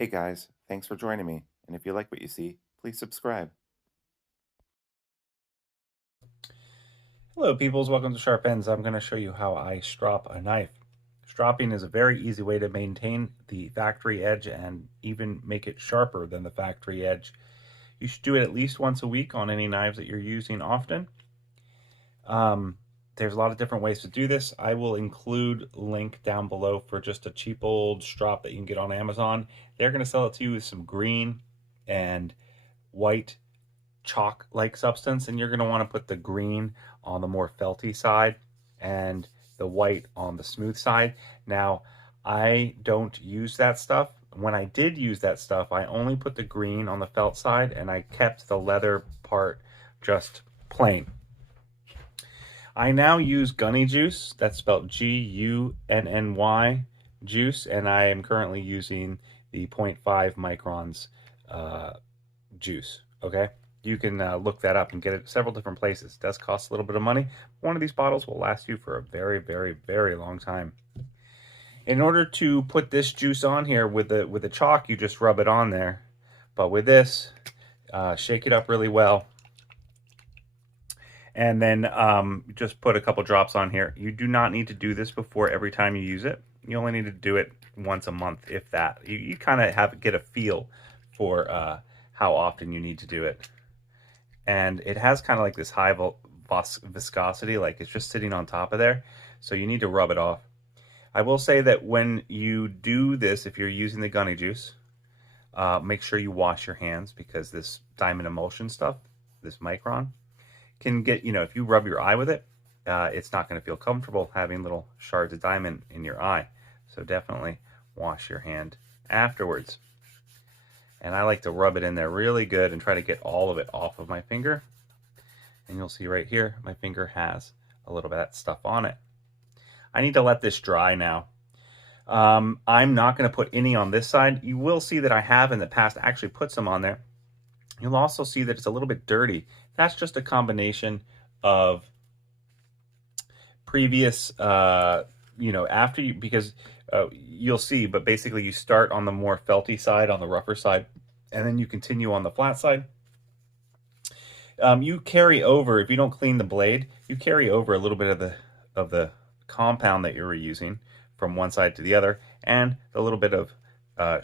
Hey guys, thanks for joining me. And if you like what you see, please subscribe. Hello peoples, welcome to Sharp Ends. I'm going to show you how I strop a knife. Stropping is a very easy way to maintain the factory edge and even make it sharper than the factory edge. You should do it at least once a week on any knives that you're using often. There's a lot of different ways to do this. I will include a link down below for just a cheap old strop that you can get on Amazon. They're going to sell it to you with some green and white chalk-like substance, and you're going to want to put the green on the more felty side and the white on the smooth side. Now, I don't use that stuff. When I did use that stuff, I only put the green on the felt side and I kept the leather part just plain. I now use gunny juice. That's spelled Gunny juice, and I am currently using the 0.5 microns juice. Okay, you can look that up and get it several different places. It does cost a little bit of money. One of these bottles will last you for a very, very, very long time. In order to put this juice on here with the chalk, you just rub it on there. But with this, shake it up really well, and then just put a couple drops on here. You do not need to do this before every time you use it. You only need to do it once a month, if that. You kind of get a feel for how often you need to do it. And it has kind of like this high viscosity, like it's just sitting on top of there. So you need to rub it off. I will say that when you do this, if you're using the gunny juice, make sure you wash your hands, because this diamond emulsion stuff, this micron, can get, if you rub your eye with it, it's not going to feel comfortable having little shards of diamond in your eye. So definitely wash your hand afterwards. And I like to rub it in there really good and try to get all of it off of my finger. And you'll see right here, my finger has a little bit of that stuff on it. I need to let this dry now. I'm not going to put any on this side. You will see that I have in the past actually put some on there. You'll also see that it's a little bit dirty. That's just a combination of previous, after you, because you'll see, but basically you start on the more felty side, on the rougher side, and then you continue on the flat side. You carry over, if you don't clean the blade, you carry over a little bit of the compound that you're reusing from one side to the other, and a little bit of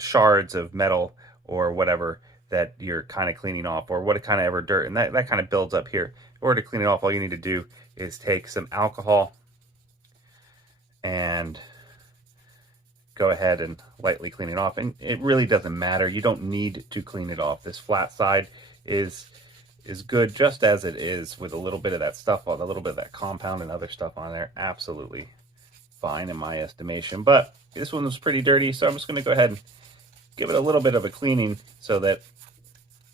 shards of metal or whatever that you're kind of cleaning off, or what kind of ever dirt, and that kind of builds up here. In order to clean it off, all you need to do is take some alcohol and go ahead and lightly clean it off. And it really doesn't matter. You don't need to clean it off. This flat side is good just as it is, with a little bit of that stuff on, a little bit of that compound and other stuff on there. Absolutely fine in my estimation. But this one was pretty dirty, so I'm just going to go ahead and give it a little bit of a cleaning so that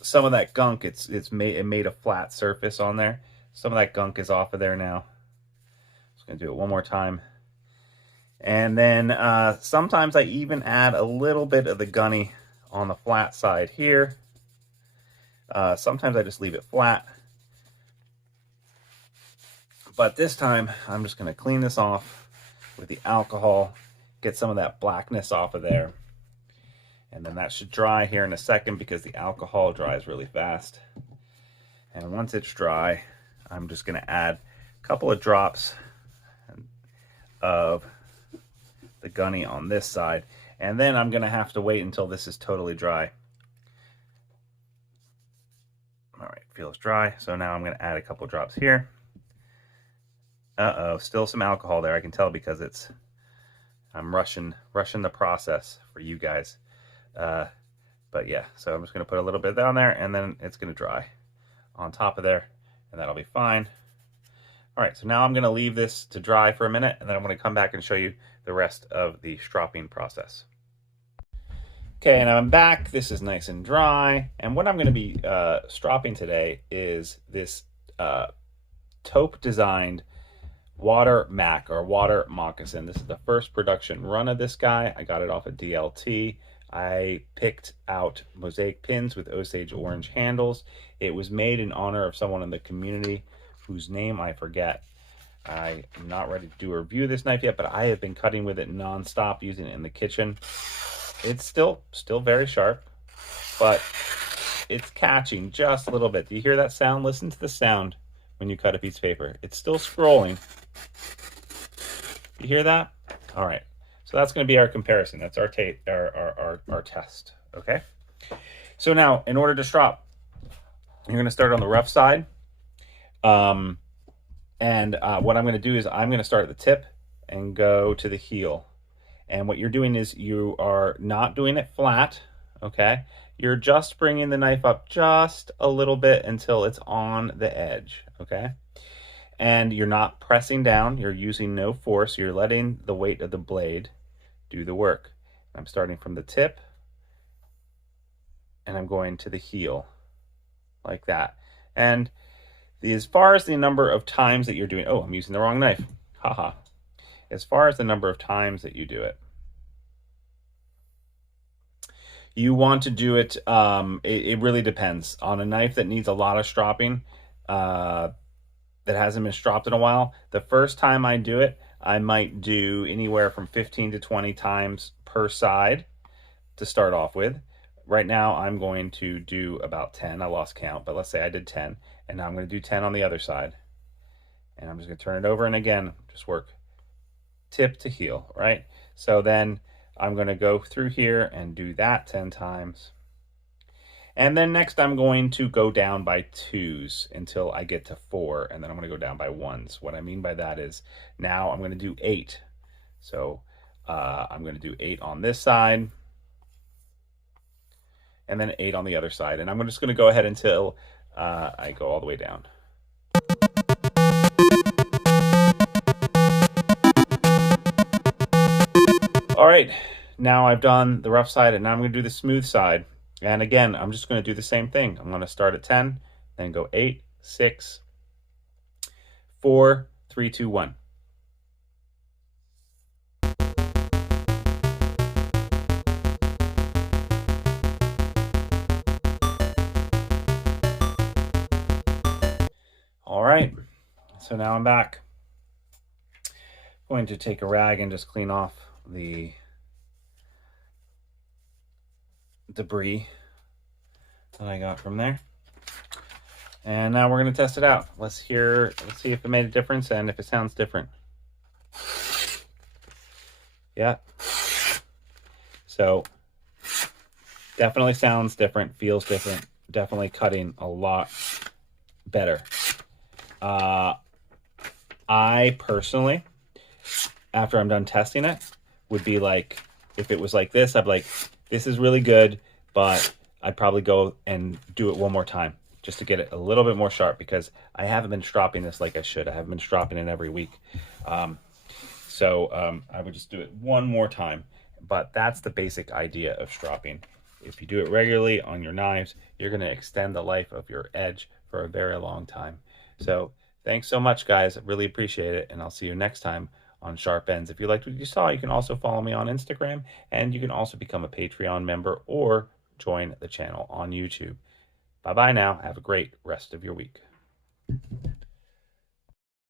some of that gunk, it made a flat surface on there. Some of that gunk is off of there now. Just going to do it one more time. And then sometimes I even add a little bit of the gunny on the flat side here. Sometimes I just leave it flat. But this time I'm just going to clean this off with the alcohol, get some of that blackness off of there. And then that should dry here in a second, because the alcohol dries really fast. And once it's dry, I'm just going to add a couple of drops of the gunny on this side. And then I'm going to have to wait until this is totally dry. All right, feels dry. So now I'm going to add a couple drops here. Uh-oh, still some alcohol there. I can tell because I'm rushing the process for you guys. But yeah, so I'm just going to put a little bit down there, and then it's going to dry on top of there, and that'll be fine. All right, so now I'm going to leave this to dry for a minute, and then I'm going to come back and show you the rest of the stropping process. Okay, and I'm back. This is nice and dry, and what I'm going to be stropping today is this taupe designed water mac, or water moccasin. This is the first production run of this guy. I got it off of DLT. I picked out mosaic pins with Osage orange handles. It was made in honor of someone in the community whose name I forget. I am not ready to do a review of this knife yet, but I have been cutting with it nonstop, using it in the kitchen. It's still very sharp, but it's catching just a little bit. Do you hear that sound? Listen to the sound when you cut a piece of paper. It's still scrolling. You hear that? All right. So that's going to be our comparison. That's our our test. Okay. So now, in order to strop, you're going to start on the rough side. And what I'm going to do is I'm going to start at the tip and go to the heel. And what you're doing is you are not doing it flat, okay? You're just bringing the knife up just a little bit until it's on the edge, okay? And you're not pressing down. You're using no force. You're letting the weight of the blade do the work. I'm starting from the tip, and I'm going to the heel, like that. And as far as the number of times that you're doing, oh, I'm using the wrong knife. Haha. As far as the number of times that you do it, you want to do it, it really depends. On a knife that needs a lot of stropping, that hasn't been stropped in a while, the first time I do it, I might do anywhere from 15 to 20 times per side to start off with. Right now, I'm going to do about 10. I lost count, but let's say I did 10. And now I'm going to do 10 on the other side. And I'm just going to turn it over, and again, just work tip to heel, right? So then I'm going to go through here and do that 10 times. And then next I'm going to go down by 2s until I get to 4, and then I'm going to go down by 1s. What I mean by that is now I'm going to do 8. So I'm going to do 8 on this side, and then 8 on the other side. And I'm just going to go ahead until I go all the way down. All right, now I've done the rough side, and now I'm going to do the smooth side. And again, I'm just going to do the same thing. I'm going to start at 10, then go 8, 6, 4, 3, 2, 1. All right, so now I'm back. I'm going to take a rag and just clean off the debris that I got from there. And now we're going to test it out. Let's see if it made a difference and if it sounds different. Yeah. So definitely sounds different, feels different, definitely cutting a lot better. I personally, after I'm done testing it, would be like, if it was like this, I'd be like, this is really good, but I'd probably go and do it one more time just to get it a little bit more sharp, because I haven't been stropping this like I should. I haven't been stropping it every week. So I would just do it one more time. But that's the basic idea of stropping. If you do it regularly on your knives, you're going to extend the life of your edge for a very long time. So thanks so much, guys. I really appreciate it, and I'll see you next time on Sharp Ends. If you liked what you saw, you can also follow me on Instagram, and you can also become a Patreon member or join the channel on YouTube. Bye-bye now. Have a great rest of your week.